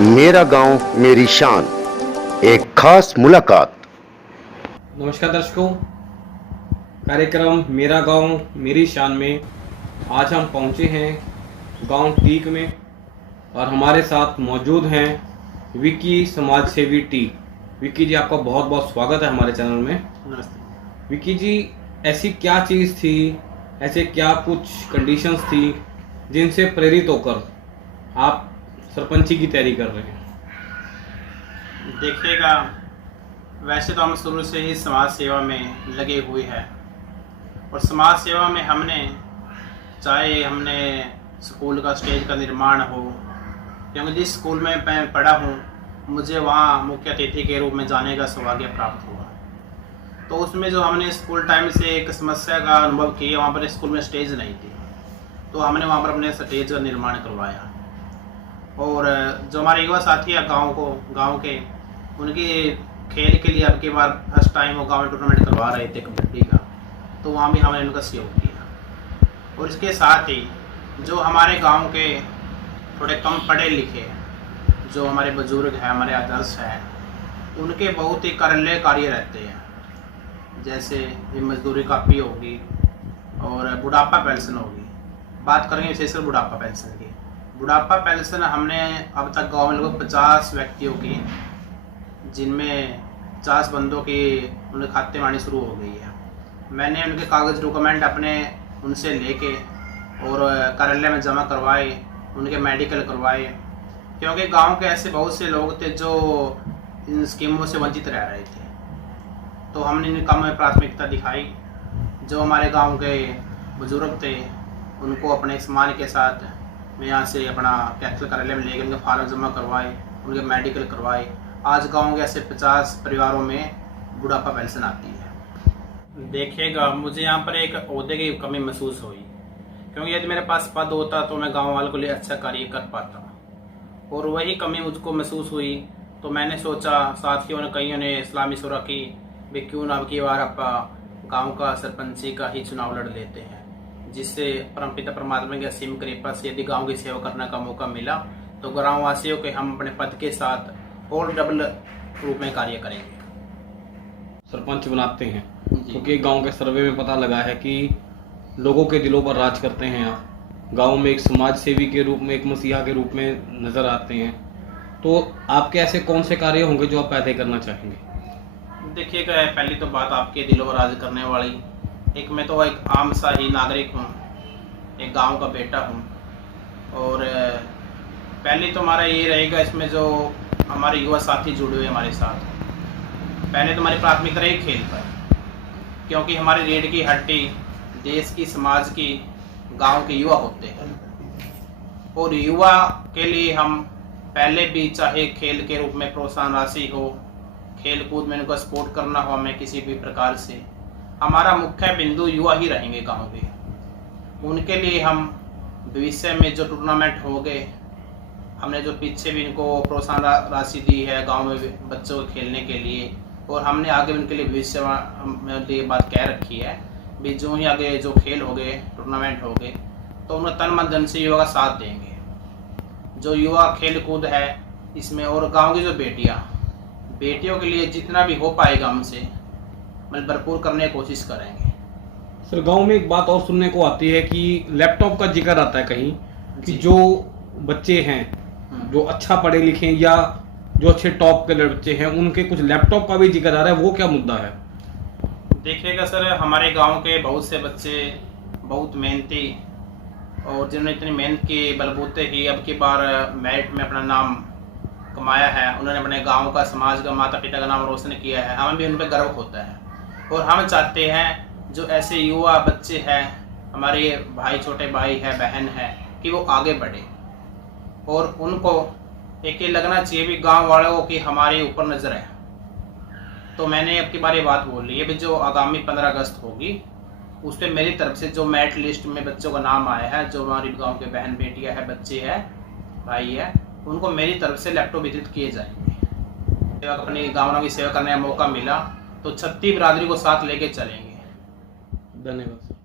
मेरा गांव मेरी शान, एक खास मुलाकात। नमस्कार दर्शकों, कार्यक्रम मेरा गांव मेरी शान में आज हम पहुंचे हैं गांव टीक में और हमारे साथ मौजूद हैं विकी समाज सेवी टी। विकी जी, आपका बहुत बहुत स्वागत है हमारे चैनल में। नमस्ते। विकी जी, ऐसी क्या चीज़ थी, ऐसे क्या कुछ कंडीशंस थी जिनसे प्रेरित होकर आप सरपंची की तैयारी कर रहे हैं? देखिएगा, वैसे तो हम शुरू से ही समाज सेवा में लगे हुए हैं और समाज सेवा में हमने स्कूल का स्टेज का निर्माण हो, क्योंकि जिस स्कूल में मैं पढ़ा हूँ मुझे वहाँ मुख्य अतिथि के रूप में जाने का सौभाग्य प्राप्त हुआ। तो उसमें जो हमने स्कूल टाइम से एक समस्या का अनुभव किया, वहाँ पर स्कूल में स्टेज नहीं थी, तो हमने वहाँ पर अपने स्टेज का निर्माण करवाया। और जो हमारे युवा साथी हैं गांव के, उनके खेल के लिए अब की बार फर्स्ट टाइम वो गांव में टूर्नामेंट करवा रहे थे कबड्डी का, तो वहाँ भी हमने उनका सहयोग किया। और इसके साथ ही जो हमारे गांव के थोड़े कम पढ़े लिखे, जो हमारे बुजुर्ग हैं, हमारे आदर्श हैं, उनके बहुत ही कार्यालय कार्य रहते हैं, जैसे ये मजदूरी काफ़ी होगी और बुढ़ापा पेंशन होगी। बात करेंगे विशेषकर बुढ़ापा पेंशन की। बुढ़ापा पेंशन हमने अब तक गांव में लगभग 50 व्यक्तियों की, जिनमें 50 बंदों की उनके खाते में आनी शुरू हो गई है। मैंने उनके कागज़ डॉक्यूमेंट अपने उनसे लेके और कार्यालय में जमा करवाए, उनके मेडिकल करवाए, क्योंकि गांव के ऐसे बहुत से लोग थे जो इन स्कीमों से वंचित रह रहे थे। तो हमने इन कामों में प्राथमिकता दिखाई। जो हमारे गाँव के बुजुर्ग थे उनको अपने सम्मान के साथ मैं यहाँ से अपना कैथल कार्यालय में लेकर उनके फार्म जमा करवाए, उनके मेडिकल करवाए। आज गांव के ऐसे 50 परिवारों में बुढ़ापा पेंशन आती है। देखिएगा, मुझे यहाँ पर एक ओहदे की कमी महसूस हुई, क्योंकि यदि मेरे पास पद होता तो मैं गांव वालों के लिए अच्छा कार्य कर पाता, और वही कमी मुझको महसूस हुई। तो मैंने सोचा, साथियों ने कईयों ने सलाह मशवरा की, भी क्यों ना अब की बार आप गाँव का सरपंची का ही चुनाव लड़ लेते हैं, जिससे परमपिता परमात्मा की असीम कृपा से यदि गांव की सेवा करने का मौका मिला तो गाँव वासियों के हम अपने पद के साथ और डबल रूप में कार्य करेंगे। सरपंच बनाते हैं क्योंकि गांव के सर्वे में पता लगा है कि लोगों के दिलों पर राज करते हैं आप। गांव में एक समाज सेवी के रूप में, एक मसीहा के रूप में नजर आते हैं। तो आपके ऐसे कौन से कार्य होंगे जो आप पैदा करना चाहेंगे? देखिएगा, पहली तो बात आपके दिलों पर राज करने वाली, एक मैं तो एक आम सा ही नागरिक हूँ, एक गांव का बेटा हूँ। और पहले तो हमारा ये रहेगा, इसमें जो हमारे युवा साथी जुड़े हुए हमारे साथ, पहले तो हमारी प्राथमिकता रही खेल पर, क्योंकि हमारी रीढ़ की हड्डी देश की, समाज की, गांव के युवा होते हैं। और युवा के लिए हम पहले भी, चाहे खेल के रूप में प्रोत्साहन राशि हो, खेल कूद में उनको सपोर्ट करना हो हमें किसी भी प्रकार से, हमारा मुख्य बिंदु युवा ही रहेंगे गांव के। उनके लिए हम भविष्य में जो टूर्नामेंट हो गए, हमने जो पीछे भी इनको प्रोत्साहन राशि दी है गांव में बच्चों को खेलने के लिए, और हमने आगे उनके लिए भविष्य में ये बात कह रखी है भी जो ही आगे जो खेल हो गए, टूर्नामेंट हो गए, तो उन्हें तन मन धन से युवा का साथ देंगे। जो युवा खेल कूद है इसमें, और गाँव की जो बेटियों के लिए जितना भी हो पाएगा हमसे मतलब भरपूर करने की कोशिश करेंगे। सर, गांव में एक बात और सुनने को आती है कि लैपटॉप का जिक्र आता है कहीं कि जो बच्चे हैं जो अच्छा पढ़े लिखे या जो अच्छे टॉप के बच्चे हैं, उनके कुछ लैपटॉप का भी जिक्र आ रहा है। वो क्या मुद्दा है? देखिएगा सर, हमारे गांव के बहुत से बच्चे बहुत मेहनती, और जिन्होंने इतनी मेहनत के बलबूते ही अब की बार मेरिट में अपना नाम कमाया है, उन्होंने अपने गाँव का, समाज का, माता पिता का नाम रोशन किया है। हमें भी उन पर गर्व होता है, और हम चाहते हैं जो ऐसे युवा बच्चे हैं, हमारे भाई, छोटे भाई है, बहन है, कि वो आगे बढ़े, और उनको एक ये लगना चाहिए भी गांव वालों की हमारे ऊपर नज़र है। तो मैंने अब की बार ये बात बोल ली है भी जो आगामी 15 अगस्त होगी उस पर मेरी तरफ से जो मेरिट लिस्ट में बच्चों का नाम आया है, जो हमारी गाँव के बहन बेटियाँ हैं, बच्चे हैं, भाई है, उनको मेरी तरफ से लैपटॉप वितरित किए जाएंगे। अपनी गाँव की सेवा करने का मौका मिला तो 36 बिरादरी को साथ लेके चलेंगे। धन्यवाद।